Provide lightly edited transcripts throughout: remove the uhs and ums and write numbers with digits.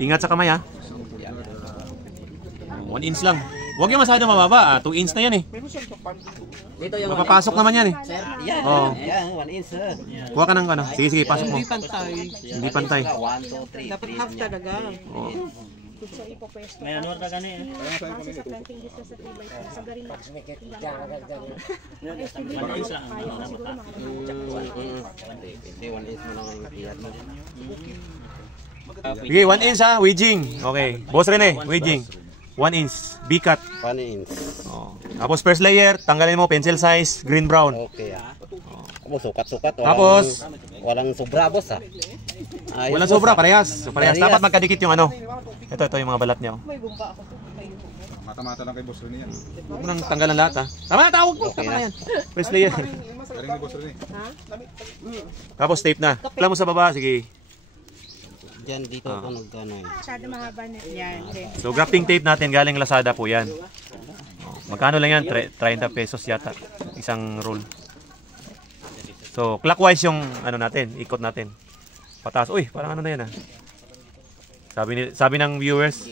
Ingat sa kamay ha. 1 inch lang. Huwag yung masyado mababa. 2 inch na yan eh. Dito yung Mapapasok naman yan eh. Yan. Oo. Yan, 1 inch. Kuha ka ng ano. Sige, sige, pasok mo. Hindi pantay. Hindi pantay. 1, 2, 3. Dapat half talaga. Oo. May ano ka gani eh. Sige, 1 inch ha, Wijing. Okay. Boss Rene, Wijing. 1 inch, B-cut. 1 inch. Oh. Tapos first layer, tanggalin mo pencil size, green brown. Okay ah. Sukat-sukat. Tapos, walang sobra boss ah. walang sobra, parehas. So, parehas. Dapat magkadikit yung ano. Ito yung mga balat niya. Oh. Mata-mata lang kay Boss Rene yan. Huwag mo nang tanggalan lahat ha. Tama na, tawag mo. Tama na yan. First layer. Galing ni Boss Rene. Tapos tape na. Pala mo sa baba, sige. Diyan dito ako nagano eh. Masyado mahaba na yan. So grafting tape natin galing Lazada po yan. Magkano lang yan? 30 pesos yata. Isang roll. So clockwise yung ano natin, ikot natin. Pataas. Uy, parang ano na yan ah. Sabi ng viewers,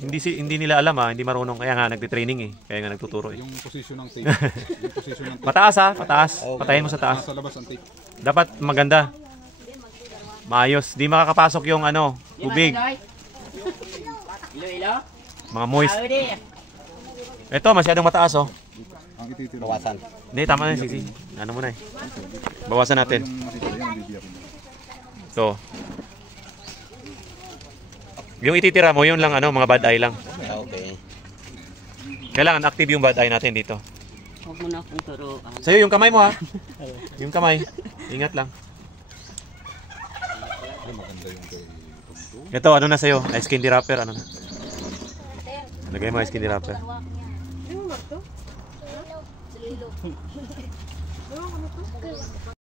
hindi nila alam ah, hindi marunong. Kaya nga nagte-training eh. Kaya nga nagtuturo eh. Yung position ng tape. Yung position ng tape. Mataas ah, pataas. Patayin mo sa taas. Nasa labas ang tape. Dapat maganda. Maayos. Di makakapasok yung ano, tubig. Mga moist. Ito, masyadong mataas oh. Ang ititira. Bawasan. Hindi, tama na sisi. Ano mo na eh. Bawasan natin. Yung matitira yan, bibiyakin mo. So. Yung ititira mo, yun lang ano, mga bad eye lang. Okay. Kailangan active yung bad eye natin dito. Huwag mo na akong turuan. Sa'yo, yung kamay mo ha. Yung kamay. Ingat lang. Maganda yung kay Tumto. Ito, ano na sa'yo? Ice candy wrapper, ano na? Lagay mo ice candy wrapper. Ano ba ito?